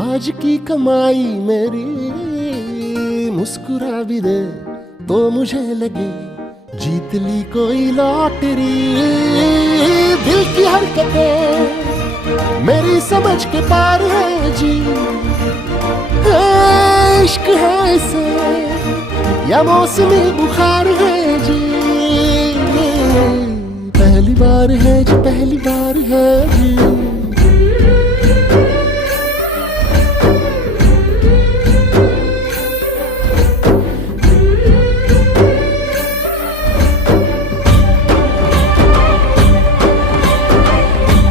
आज की कमाई मेरी मुस्कुरा भी दे तो मुझे लगे जीत ली कोई लॉटरी। दिल की हरकतें मेरी समझ के पार है जी, इश्क है इसे या मौसमी बुखार है जी। पहली बार है जी, पहली बार है जी।